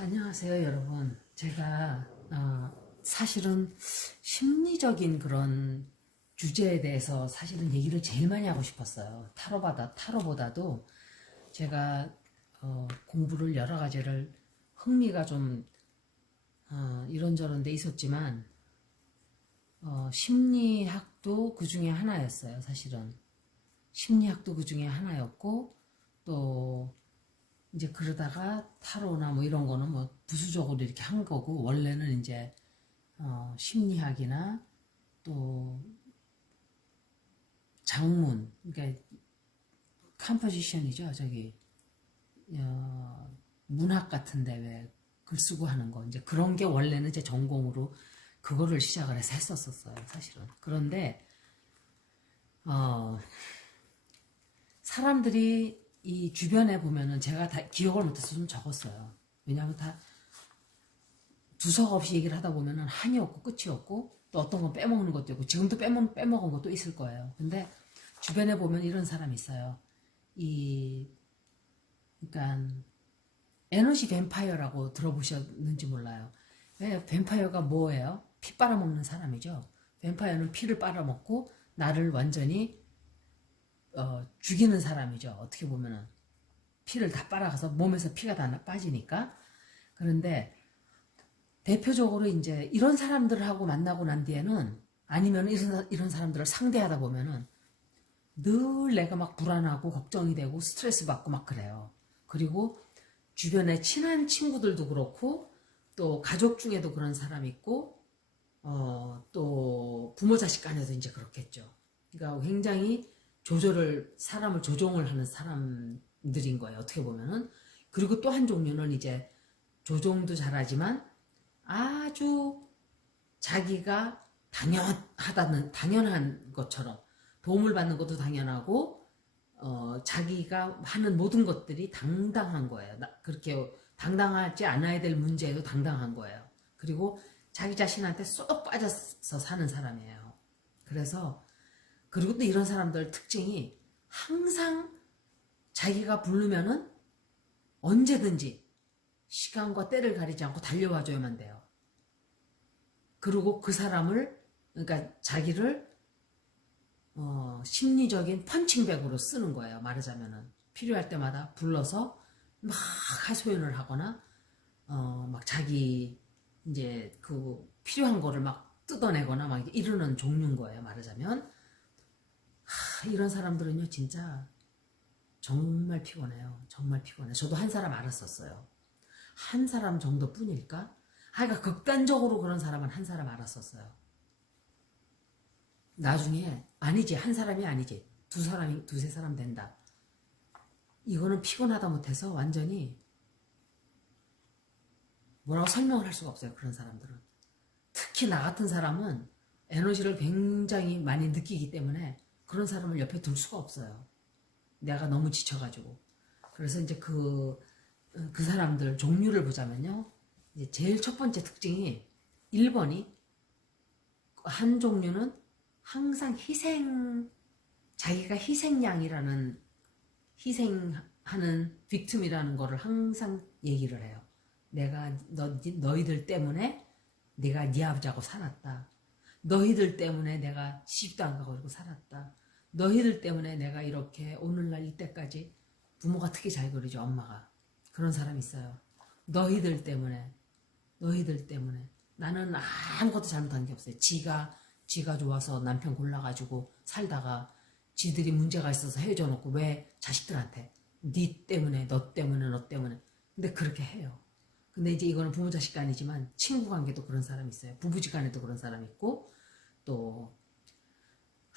안녕하세요, 여러분. 제가 어, 사실은 심리적인 그런 주제에 대해서 사실은 얘기를 제일 많이 하고 싶었어요. 타로보다 타로보다도 제가 어, 공부를 여러 가지를 흥미가 좀 어, 이런저런 데 있었지만 어, 심리학도 그 중에 하나였어요. 사실은 심리학도 그 중에 하나였고 또 이제 그러다가 타로나 뭐 이런 거는 뭐 부수적으로 이렇게 한 거고 원래는 이제 어, 심리학이나 또 장문 그러니까 컴포지션이죠 저기. 어, 문학 같은데 왜 글 쓰고 하는 거. 이제 그런 게 원래는 제 전공으로 그거를 시작을 해서 했었었어요 사실은. 그런데 어 사람들이 이 주변에 보면은 제가 다 기억을 못해서 좀 적었어요. 왜냐하면 다 두석 없이 얘기를 하다 보면은 한이 없고 끝이 없고 또 어떤 건 빼먹는 것도 있고 지금도 빼먹, 빼먹은 것도 있을 거예요. 근데 주변에 보면 이런 사람이 있어요. 이 그러니까 에너지 뱀파이어라고 들어보셨는지 몰라요. 왜 뱀파이어가 뭐예요? 피 빨아먹는 사람이죠. 뱀파이어는 피를 빨아먹고 나를 완전히 어, 죽이는 사람이죠. 어떻게 보면은 피를 다 빨아가서 몸에서 피가 다 빠지니까 그런데 대표적으로 이제 이런 사람들하고 만나고 난 뒤에는 아니면 이런 이런 사람들을 상대하다 보면은 늘 내가 막 불안하고 걱정이 되고 스트레스 받고 막 그래요. 그리고 주변에 친한 친구들도 그렇고 또 가족 중에도 그런 사람 있고 어, 또 부모 자식 간에도 이제 그렇겠죠. 그러니까 굉장히 조절을 사람을 조종을 하는 사람들인 거예요. 어떻게 보면은 그리고 또 한 종류는 이제 조종도 잘하지만 아주 자기가 당연하다는 당연한 것처럼 도움을 받는 것도 당연하고 어, 자기가 하는 모든 것들이 당당한 거예요. 나, 그렇게 당당하지 않아야 될 문제에도 당당한 거예요. 그리고 자기 자신한테 쏙 빠져서 사는 사람이에요. 그래서 그리고 또 이런 사람들 특징이 항상 자기가 부르면은 언제든지 시간과 때를 가리지 않고 달려와 줘야만 돼요. 그리고 그 사람을 그러니까 자기를 어, 심리적인 펀칭백으로 쓰는 거예요. 말하자면은 필요할 때마다 불러서 막 하소연을 하거나 어, 막 자기 이제 그 필요한 거를 막 뜯어내거나 막 이러는 종류인 거예요. 말하자면 하, 이런 사람들은요 진짜 정말 피곤해요. 정말 피곤해. 저도 한 사람 알았었어요. 한 사람 정도뿐일까? 아, 그러니까 극단적으로 그런 사람은 한 사람 알았었어요. 나중에 아니지 한 사람이 아니지 두 사람이 두세 사람 된다. 이거는 피곤하다 못해서 완전히 뭐라고 설명을 할 수가 없어요. 그런 사람들은 특히 나 같은 사람은 에너지를 굉장히 많이 느끼기 때문에 그런 사람을 옆에 둘 수가 없어요. 내가 너무 지쳐가지고. 그래서 이제 그, 그 사람들 종류를 보자면요. 이제 제일 첫 번째 특징이 1번이 한 종류는 항상 희생, 자기가 희생양이라는, 희생하는 빅틈이라는 거를 항상 얘기를 해요. 내가 너, 너희들 때문에 내가 네 아버지하고 살았다. 너희들 때문에 내가 시집도 안 가고 살았다. 너희들 때문에 내가 이렇게 오늘날 이때까지 부모가 특히 잘 그러죠 엄마가. 그런 사람이 있어요. 너희들 때문에 너희들 때문에. 나는 아무것도 잘못한 게 없어요. 지가 지가 좋아서 남편 골라가지고 살다가 지들이 문제가 있어서 헤어져 놓고 왜 자식들한테? 네 때문에 너 때문에 너 때문에. 근데 그렇게 해요. 근데 이제 이거는 부모 자식 간이지만 친구 관계도 그런 사람이 있어요. 부부지간에도 그런 사람이 있고 또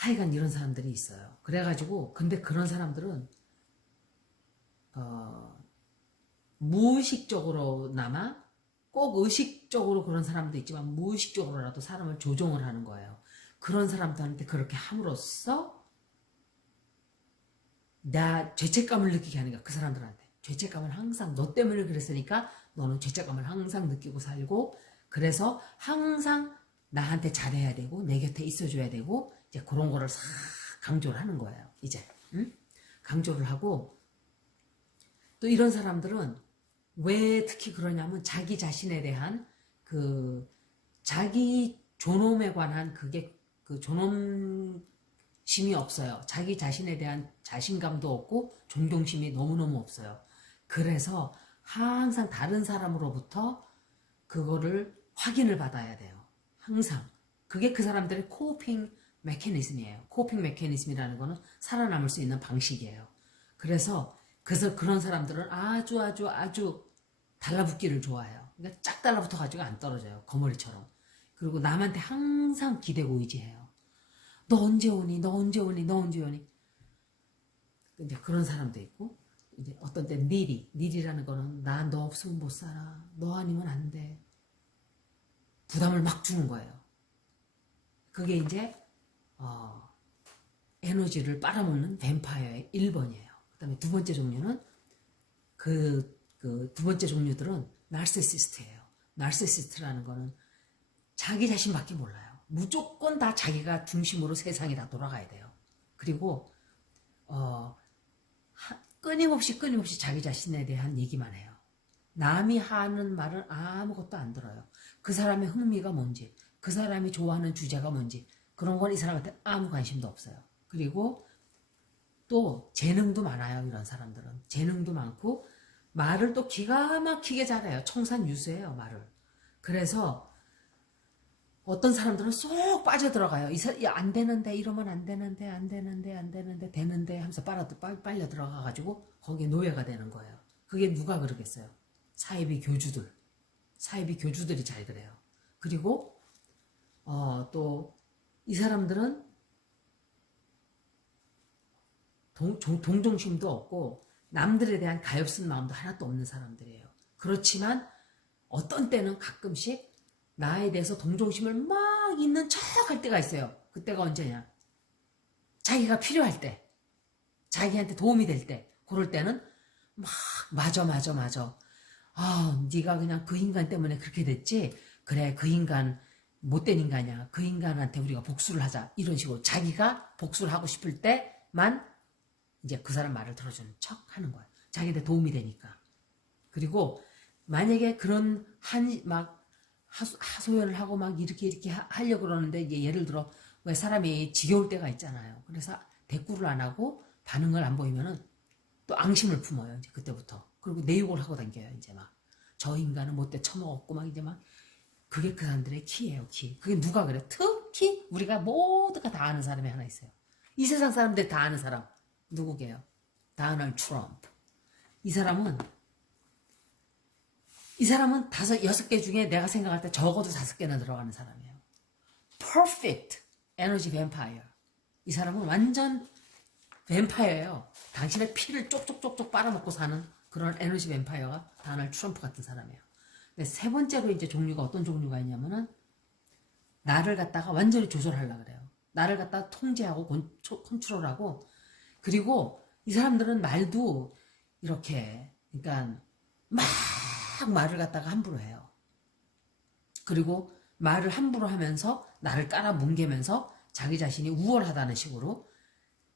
하여간 이런 사람들이 있어요. 그래가지고 근데 그런 사람들은 어, 무의식적으로나마 꼭 의식적으로 그런 사람도 있지만 무의식적으로라도 사람을 조종을 하는 거예요. 그런 사람들한테 그렇게 함으로써 나 죄책감을 느끼게 하는 거야. 그 사람들한테. 죄책감을 항상 너 때문에 그랬으니까 너는 죄책감을 항상 느끼고 살고 그래서 항상 나한테 잘해야 되고 내 곁에 있어줘야 되고 이제 그런 거를 싹 강조를 하는 거예요. 이제 응? 강조를 하고 또 이런 사람들은 왜 특히 그러냐면 자기 자신에 대한 그 자기 존엄에 관한 그게 그 존엄심이 없어요. 자기 자신에 대한 자신감도 없고 존경심이 너무너무 없어요. 그래서 항상 다른 사람으로부터 그거를 확인을 받아야 돼요. 항상. 그게 그 사람들의 코핑 메커니즘이에요. 코핑 메커니즘이라는 거는 살아남을 수 있는 방식이에요. 그래서 그래서 그런 사람들은 아주 아주 아주 달라붙기를 좋아해요. 그러니까 쫙 달라붙어 가지고 안 떨어져요. 거머리처럼. 그리고 남한테 항상 기대고 의지해요. 너 언제 오니? 너 언제 오니? 너 언제 오니? 이제 그런 사람도 있고 이제 어떤 때 니리 니리라는 거는 나 너 없으면 못 살아. 너 아니면 안 돼. 부담을 막 주는 거예요. 그게 이제 어, 에너지를 빨아먹는 뱀파이어의 1번이에요. 그 다음에 두 번째 종류는 그, 그 두 번째 종류들은 나르시시스트예요. 나르시시스트라는 거는 자기 자신밖에 몰라요. 무조건 다 자기가 중심으로 세상이 다 돌아가야 돼요. 그리고 어, 하- 끊임없이 끊임없이 자기 자신에 대한 얘기만 해요. 남이 하는 말은 아무것도 안 들어요. 그 사람의 흥미가 뭔지, 그 사람이 좋아하는 주제가 뭔지, 그런 건 이 사람한테 아무 관심도 없어요. 그리고 또 재능도 많아요, 이런 사람들은. 재능도 많고, 말을 또 기가 막히게 잘해요. 청산 유수예요, 말을. 그래서 어떤 사람들은 쏙 빠져들어가요. 이 사, 야, 안 되는데, 이러면 안 되는데, 안 되는데, 안 되는데, 되는데 하면서 빨아, 빨- 빨려 들어가가지고 거기에 노예가 되는 거예요. 그게 누가 그러겠어요? 사이비 교주들. 사이비 교주들이 잘 그래요. 그리고, 어, 또, 이 사람들은 동, 종- 동정심도 없고, 남들에 대한 가엾은 마음도 하나도 없는 사람들이에요. 그렇지만, 어떤 때는 가끔씩 나에 대해서 동정심을 막 있는 척 할 때가 있어요. 그때가 언제냐? 자기가 필요할 때, 자기한테 도움이 될 때, 그럴 때는 막 맞아 맞아 맞아. 아, 네가 그냥 그 인간 때문에 그렇게 됐지. 그래, 그 인간 못된 인간이야. 그 인간한테 우리가 복수를 하자. 이런 식으로 자기가 복수를 하고 싶을 때만 이제 그 사람 말을 들어주는 척 하는 거예요. 자기한테 도움이 되니까. 그리고 만약에 그런 한 막 하소, 하소연을 하고 막 이렇게 이렇게 하, 하려고 그러는데 예를 들어 왜 사람이 지겨울 때가 있잖아요. 그래서 대꾸를 안 하고 반응을 안 보이면은 또 앙심을 품어요. 이제 그때부터. 그리고 내 욕을 하고 다녀요. 이제 막 저 인간은 못돼 처먹었고 막 이제 막 그게 그 사람들의 키예요. 키. 그게 누가 그래? 특히 우리가 모두가 다 아는 사람이 하나 있어요. 이 세상 사람들 다 아는 사람 누구게요? 다널 트럼프. 이 사람은 이 사람은 다섯 여섯 개 중에 내가 생각할 때 적어도 다섯 개나 들어가는 사람이에요. Perfect 에너지 뱀파이어. 이 사람은 완전 뱀파이어예요. 당신의 피를 쪽쪽쪽쪽 빨아먹고 사는 그런 에너지 뱀파이어가 다널 트럼프 같은 사람이에요. 근데 세 번째로 이제 종류가 어떤 종류가 있냐면은 나를 갖다가 완전히 조절하려고 그래요. 나를 갖다가 통제하고 컨트롤하고 그리고 이 사람들은 말도 이렇게 그러니까 막 말을 갖다가 함부로 해요. 그리고 말을 함부로 하면서 나를 깔아 뭉개면서 자기 자신이 우월하다는 식으로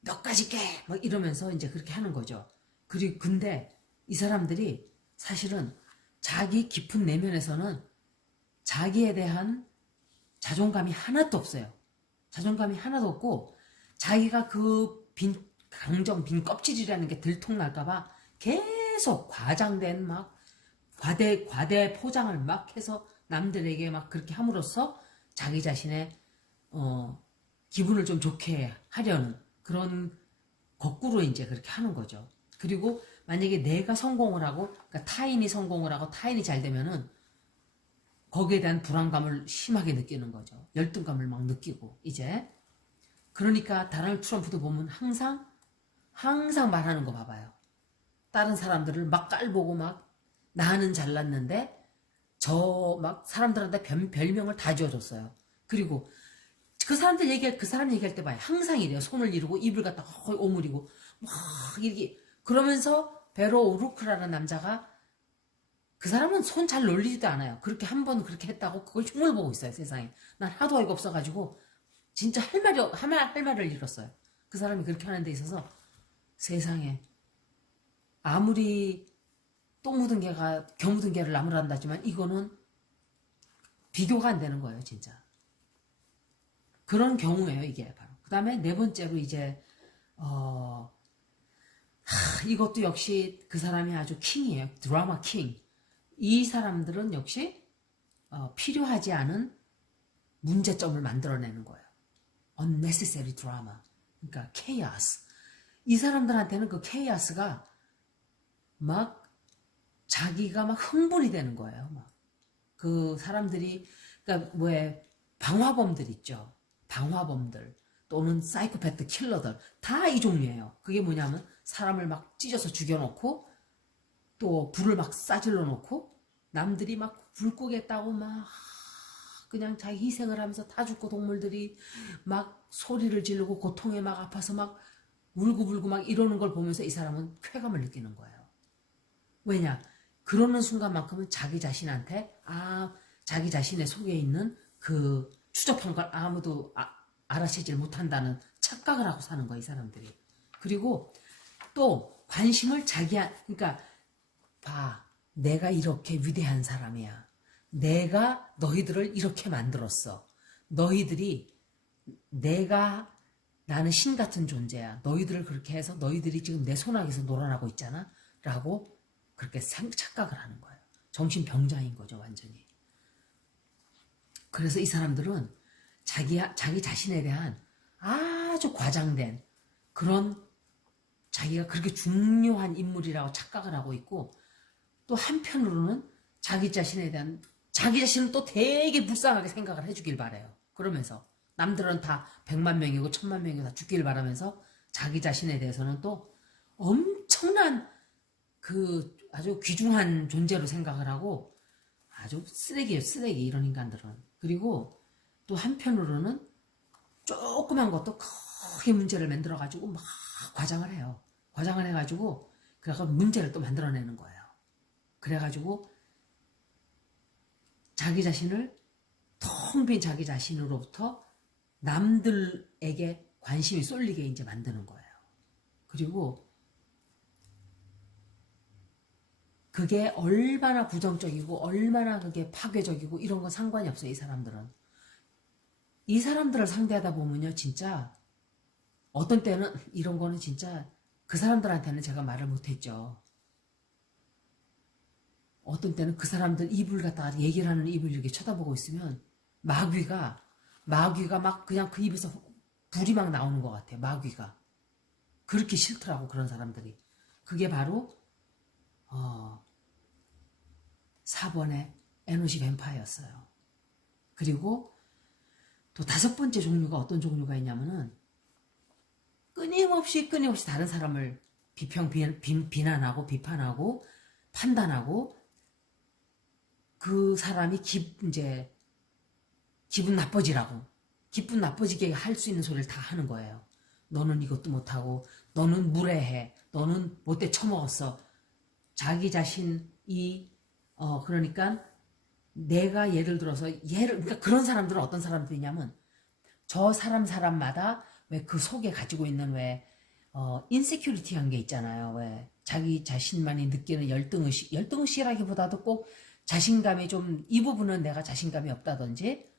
몇 가지 깨! 막 이러면서 이제 그렇게 하는 거죠. 그리고 근데 이 사람들이 사실은 자기 깊은 내면에서는 자기에 대한 자존감이 하나도 없어요. 자존감이 하나도 없고 자기가 그 빈 강정 빈 껍질이라는 게 들통날까봐 계속 과장된 막 과대 과대 포장을 막 해서 남들에게 막 그렇게 함으로써 자기 자신의 어 기분을 좀 좋게 하려는 그런 거꾸로 이제 그렇게 하는 거죠. 그리고 만약에 내가 성공을 하고 그러니까 타인이 성공을 하고 타인이 잘 되면은 거기에 대한 불안감을 심하게 느끼는 거죠. 열등감을 막 느끼고 이제 그러니까 다른 트럼프도 보면 항상 항상 말하는 거 봐봐요. 다른 사람들을 막 깔보고 막 나는 잘났는데 저 막 사람들한테 별, 별명을 다 지어줬어요. 그리고 그 사람들 얘기할 그 사람 얘기할 때 봐요. 항상 이래요. 손을 이루고 입을 갖다가 거의 오므리고 막 이렇게 그러면서 베로 오르크라는 남자가 그 사람은 손 잘 놀리지도 않아요. 그렇게 한 번 그렇게 했다고 그걸 흉을 보고 있어요. 세상에. 난 하도 어이가 없어가지고 진짜 할 말이 없- 할, 말, 할 말을 잃었어요. 그 사람이 그렇게 하는 데 있어서 세상에 아무리 똥 묻은 개가 겨 묻은 개를 나무란다지만 이거는 비교가 안 되는 거예요, 진짜. 그런 경우예요, 이게 바로. 그 다음에 네 번째로 이제, 어, 하, 이것도 역시 그 사람이 아주 킹이에요. 드라마 킹. 이 사람들은 역시, 어, 필요하지 않은 문제점을 만들어내는 거예요. unnecessary drama. 그러니까 chaos. 이 사람들한테는 그 chaos가 막 자기가 막 흥분이 되는 거예요. 막. 그 사람들이 그러니까 왜 방화범들 있죠. 방화범들 또는 사이코패스 킬러들 다 이 종류예요. 그게 뭐냐면 사람을 막 찢어서 죽여놓고 또 불을 막 싸질러 놓고 남들이 막불 끄겠다고 막 그냥 자기 희생을 하면서 다 죽고 동물들이 막 소리를 지르고 고통에 막 아파서 막 울고불고 막 이러는 걸 보면서 이 사람은 쾌감을 느끼는 거예요. 왜냐? 그러는 순간만큼은 자기 자신한테 아 자기 자신의 속에 있는 그 추적한 걸 아무도 아, 알아채질 못한다는 착각을 하고 사는 거야 이 사람들이. 그리고 또 관심을 자기한 그러니까 봐 내가 이렇게 위대한 사람이야. 내가 너희들을 이렇게 만들었어. 너희들이 내가 나는 신 같은 존재야. 너희들을 그렇게 해서 너희들이 지금 내 손아귀에서 놀아나고 있잖아. 라고 그렇게 생- 착각을 하는 거예요. 정신병자인 거죠, 완전히. 그래서 이 사람들은 자기, 자기 자신에 대한 아주 과장된 그런 자기가 그렇게 중요한 인물이라고 착각을 하고 있고 또 한편으로는 자기 자신에 대한 자기 자신은 또 되게 불쌍하게 생각을 해주길 바래요. 그러면서 남들은 다 백만 명이고 천만 명이고 다 죽길 바라면서 자기 자신에 대해서는 또 엄청난 그 아주 귀중한 존재로 생각을 하고 아주 쓰레기예요 쓰레기 이런 인간들은 그리고 또 한편으로는 조그만 것도 크게 문제를 만들어 가지고 막 과장을 해요 과장을 해가지고 그래서 문제를 또 만들어내는 거예요 그래가지고 자기 자신을 텅 빈 자기 자신으로부터 남들에게 관심이 쏠리게 이제 만드는 거예요. 그리고 그게 얼마나 부정적이고 얼마나 그게 파괴적이고 이런 건 상관이 없어요. 이 사람들은. 이 사람들을 상대하다 보면요. 진짜 어떤 때는 이런 거는 진짜 그 사람들한테는 제가 말을 못했죠. 어떤 때는 그 사람들 입을 갖다가 얘기를 하는 입을 이렇게 쳐다보고 있으면 마귀가 마귀가 막 그냥 그 입에서 불이 막 나오는 것 같아요. 마귀가 그렇게 싫더라고 그런 사람들이. 그게 바로 어 4번의 에너지 뱀파이어였어요. 그리고 또 다섯 번째 종류가 어떤 종류가 있냐면은 끊임없이 끊임없이 다른 사람을 비평 비, 비, 비난하고 비판하고 판단하고 그 사람이 기, 이제 기분 나빠지라고 기분 나빠지게 할 수 있는 소리를 다 하는 거예요. 너는 이것도 못하고 너는 무례해 너는 못돼 처먹었어 자기 자신이 어 그러니까 내가 예를 들어서 예를 그러니까 그런 사람들은 어떤 사람들이냐면 저 사람 사람마다 왜 그 속에 가지고 있는 왜 어, 인세큐리티한 게 있잖아요. 왜 자기 자신만이 느끼는 열등 의식, 열등 의식이라기보다도 꼭 자신감이 좀 이 부분은 내가 자신감이 없다든지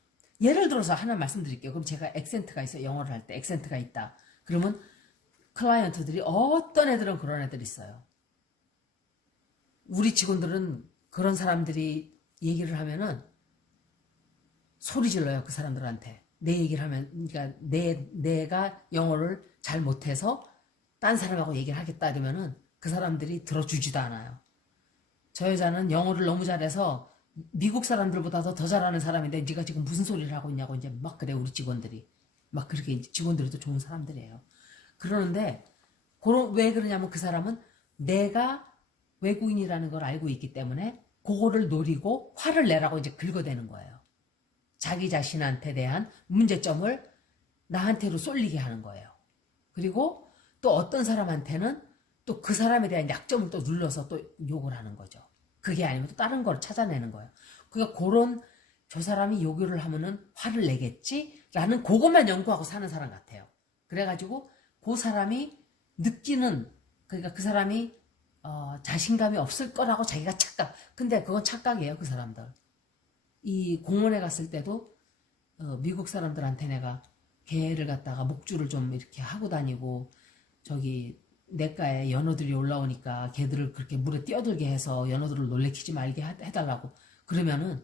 예를 들어서 하나 말씀드릴게요. 그럼 제가 액센트가 있어요. 영어를 할 때 액센트가 있다. 그러면 클라이언트들이 어떤 애들은 그런 애들 있어요. 우리 직원들은 그런 사람들이 얘기를 하면은 소리 질러요. 그 사람들한테. 내 얘기를 하면, 그러니까 내, 내가 영어를 잘 못해서 딴 사람하고 얘기를 하겠다 이러면은 그 사람들이 들어주지도 않아요. 저 여자는 영어를 너무 잘해서 미국 사람들보다도 더 잘하는 사람인데 네가 지금 무슨 소리를 하고 있냐고 이제 막 그래 우리 직원들이 막 그렇게 직원들도 좋은 사람들이에요. 그러는데 그런 왜 그러냐면 그 사람은 내가 외국인이라는 걸 알고 있기 때문에 그거를 노리고 화를 내라고 이제 긁어대는 거예요. 자기 자신한테 대한 문제점을 나한테로 쏠리게 하는 거예요. 그리고 또 어떤 사람한테는 또 그 사람에 대한 약점을 또 눌러서 또 욕을 하는 거죠. 그게 아니면 또 다른 걸 찾아내는 거예요. 그러니까 그런 저 사람이 요구를 하면은 화를 내겠지라는 그것만 연구하고 사는 사람 같아요. 그래가지고 그 사람이 느끼는 그러니까 그 사람이 어, 자신감이 없을 거라고 자기가 착각. 근데 그건 착각이에요, 그 사람들. 이 공원에 갔을 때도 어, 미국 사람들한테 내가 개를 갖다가 목줄을 좀 이렇게 하고 다니고 저기 냇가에 연어들이 올라오니까 개들을 그렇게 물에 뛰어들게 해서 연어들을 놀래키지 말게 하- 해달라고. 그러면은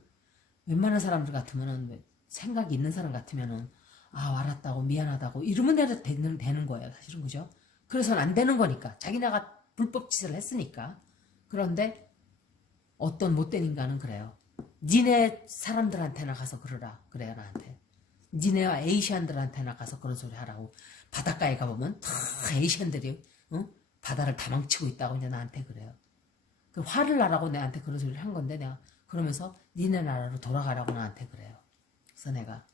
웬만한 사람들 같으면은 왜 생각이 있는 사람 같으면은 아 알았다고 미안하다고 이러면 되는, 되는 거예요 사실은. 그죠? 그래서는 안 되는 거니까. 자기네가 불법 짓을 했으니까. 그런데 어떤 못된 인간은 그래요 니네 사람들한테나 가서 그러라 그래요 나한테. 니네와 에이시안들한테나 가서 그런 소리 하라고. 바닷가에 가보면 다 에이시안들이 응? 바다를 다 망치고 있다고 이제 나한테 그래요. 그 화를 나라고 내한테 그런 소리를 한 건데 내가 그러면서 니네 나라로 돌아가라고 나한테 그래요. 그래서 내가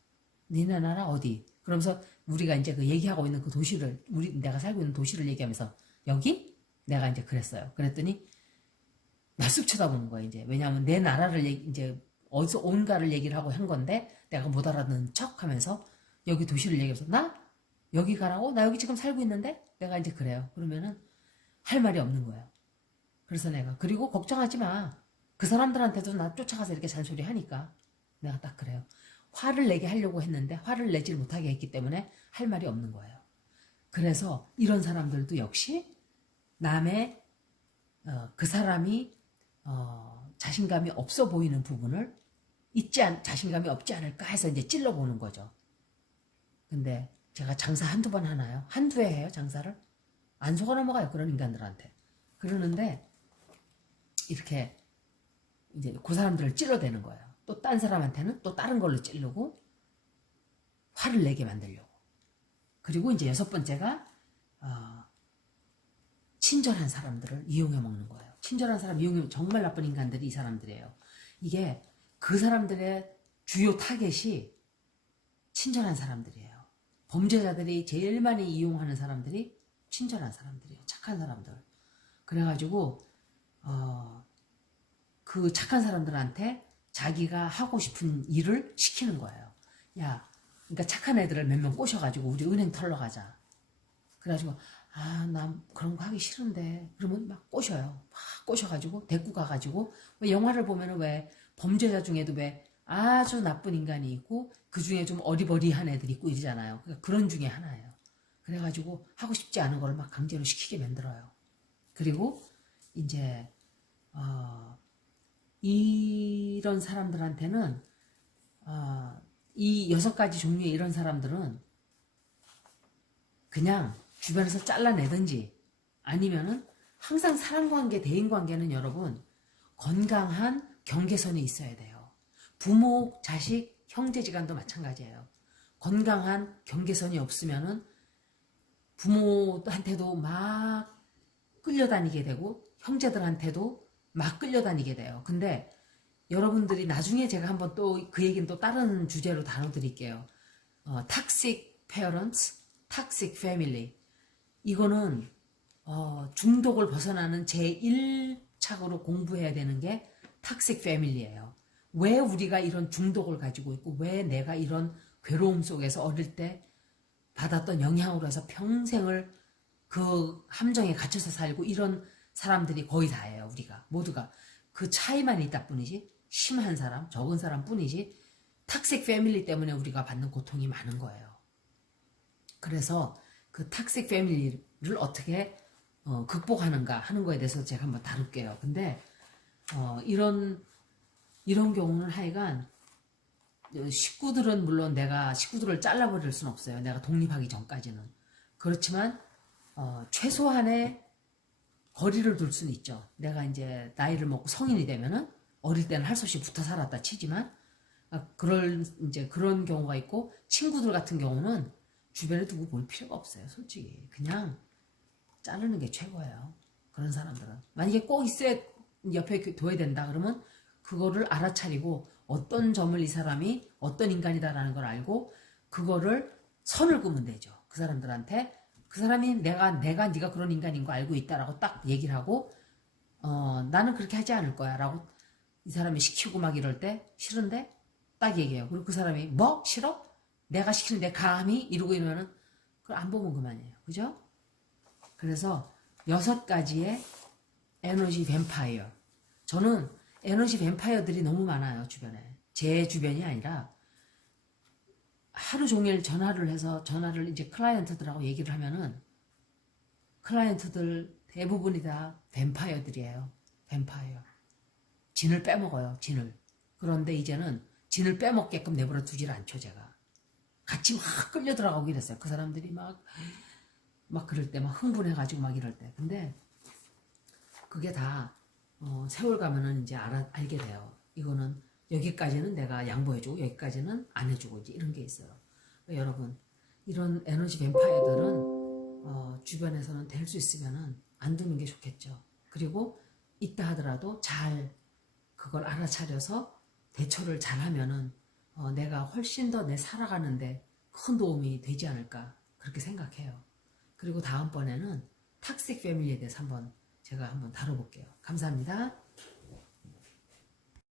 니네 나라 어디? 그러면서 우리가 이제 그 얘기하고 있는 그 도시를 우리 내가 살고 있는 도시를 얘기하면서 여기? 내가 이제 그랬어요. 그랬더니 낯쓱 쳐다보는 거예요 이제. 왜냐하면 내 나라를 이제 어디서 온가를 얘기를 하고 한 건데 내가 못 알아듣는 척 하면서 여기 도시를 얘기해서 나? 여기 가라고? 나 여기 지금 살고 있는데? 내가 이제 그래요. 그러면은 할 말이 없는 거예요. 그래서 내가 그리고 걱정하지 마 그 사람들한테도 나 쫓아가서 이렇게 잔소리 하니까. 내가 딱 그래요. 화를 내게 하려고 했는데 화를 내질 못하게 했기 때문에 할 말이 없는 거예요. 그래서 이런 사람들도 역시 남의 어, 그 사람이 어, 자신감이 없어 보이는 부분을 있지 않, 자신감이 없지 않을까 해서 이제 찔러보는 거죠. 근데 제가 장사 한두 번 하나요? 한두 해 해요, 장사를? 안 속아 넘어가요, 그런 인간들한테. 그러는데, 이렇게, 이제 그 사람들을 찔러대는 거예요. 또 딴 사람한테는 또 다른 걸로 찌르고, 화를 내게 만들려고. 그리고 이제 여섯 번째가, 어, 친절한 사람들을 이용해 먹는 거예요. 친절한 사람 이용해 정말 나쁜 인간들이 이 사람들이에요. 이게 그 사람들의 주요 타겟이 친절한 사람들이에요. 범죄자들이 제일 많이 이용하는 사람들이 친절한 사람들이에요. 착한 사람들. 그래가지고 어, 그 착한 사람들한테 자기가 하고 싶은 일을 시키는 거예요. 야, 그러니까 착한 애들을 몇 명 꼬셔가지고 우리 은행 털러 가자. 그래가지고 아, 난 그런 거 하기 싫은데 그러면 막 꼬셔요. 막 꼬셔가지고 데리고 가가지고 왜 영화를 보면은 왜 범죄자 중에도 왜 아주 나쁜 인간이 있고 그 중에 좀 어리버리한 애들이 있고 이러잖아요. 그러니까 그런 중에 하나예요. 그래가지고 하고 싶지 않은 걸 막 강제로 시키게 만들어요. 그리고 이제 어, 이런 사람들한테는 어, 이 여섯 가지 종류의 이런 사람들은 그냥 주변에서 잘라내든지 아니면은 항상 사람 관계, 대인 관계는 여러분 건강한 경계선이 있어야 돼요. 부모, 자식, 형제지간도 마찬가지예요. 건강한 경계선이 없으면은 부모한테도 막 끌려다니게 되고 형제들한테도 막 끌려다니게 돼요. 근데 여러분들이 나중에 제가 한번 또 그 얘기는 또 다른 주제로 다뤄드릴게요. 어, toxic parents, toxic family. 이거는 어, 중독을 벗어나는 제1착으로 공부해야 되는 게 toxic family예요. 왜 우리가 이런 중독을 가지고 있고 왜 내가 이런 괴로움 속에서 어릴 때 받았던 영향으로 해서 평생을 그 함정에 갇혀서 살고 이런 사람들이 거의 다예요. 우리가 모두가 그 차이만 있다 뿐이지 심한 사람, 적은 사람 뿐이지 탁색 패밀리 때문에 우리가 받는 고통이 많은 거예요. 그래서 그 탁색 패밀리를 어떻게 어, 극복하는가 하는 거에 대해서 제가 한번 다룰게요. 근데 어, 이런 이런 경우는 하여간 어, 식구들은 물론 내가 식구들을 잘라버릴 수는 없어요. 내가 독립하기 전까지는 그렇지만 어, 최소한의 거리를 둘 수는 있죠. 내가 이제 나이를 먹고 성인이 되면은 어릴 때는 할 수 없이 붙어 살았다 치지만 아, 그럴 이제 그런 경우가 있고 친구들 같은 경우는 주변에 두고 볼 필요가 없어요. 솔직히 그냥 자르는 게 최고예요. 그런 사람들은 만약에 꼭 있어야 옆에 이렇게 둬야 된다 그러면 그거를 알아차리고 어떤 점을 이 사람이 어떤 인간이다라는 걸 알고 그거를 선을 끄면 되죠. 그 사람들한테 그 사람이 내가 내가 네가 그런 인간인 거 알고 있다라고 딱 얘기를 하고 어 나는 그렇게 하지 않을 거야라고 이 사람이 시키고 막 이럴 때 싫은데 딱 얘기해요. 그리고 그 사람이 뭐 싫어? 내가 시키는데 감히 이러고 이러면은 그걸 안 보면 그만이에요. 그죠? 그래서 여섯 가지의 에너지 뱀파이어. 저는 에너지 뱀파이어들이 너무 많아요, 주변에. 제 주변이 아니라 하루 종일 전화를 해서 전화를 이제 클라이언트들하고 얘기를 하면은 클라이언트들 대부분이 다 뱀파이어들이에요. 뱀파이어. 진을 빼먹어요, 진을. 그런데 이제는 진을 빼먹게끔 내버려 두질 않죠, 제가. 같이 막 끌려 들어가고 이랬어요. 그 사람들이 막, 막 그럴 때 막 흥분해가지고 막 이럴 때. 근데 그게 다 어, 세월 가면은 이제 알아, 알게 돼요. 이거는 여기까지는 내가 양보해주고 여기까지는 안 해주고 이제 이런 게 있어요. 그러니까 여러분 이런 에너지 뱀파이어들은 어, 주변에서는 될 수 있으면은 안 두는 게 좋겠죠. 그리고 있다 하더라도 잘 그걸 알아차려서 대처를 잘하면은 어, 내가 훨씬 더 내 살아가는데 큰 도움이 되지 않을까 그렇게 생각해요. 그리고 다음번에는 탁색 패밀리에 대해서 한번 제가 한번 다뤄볼게요. 감사합니다.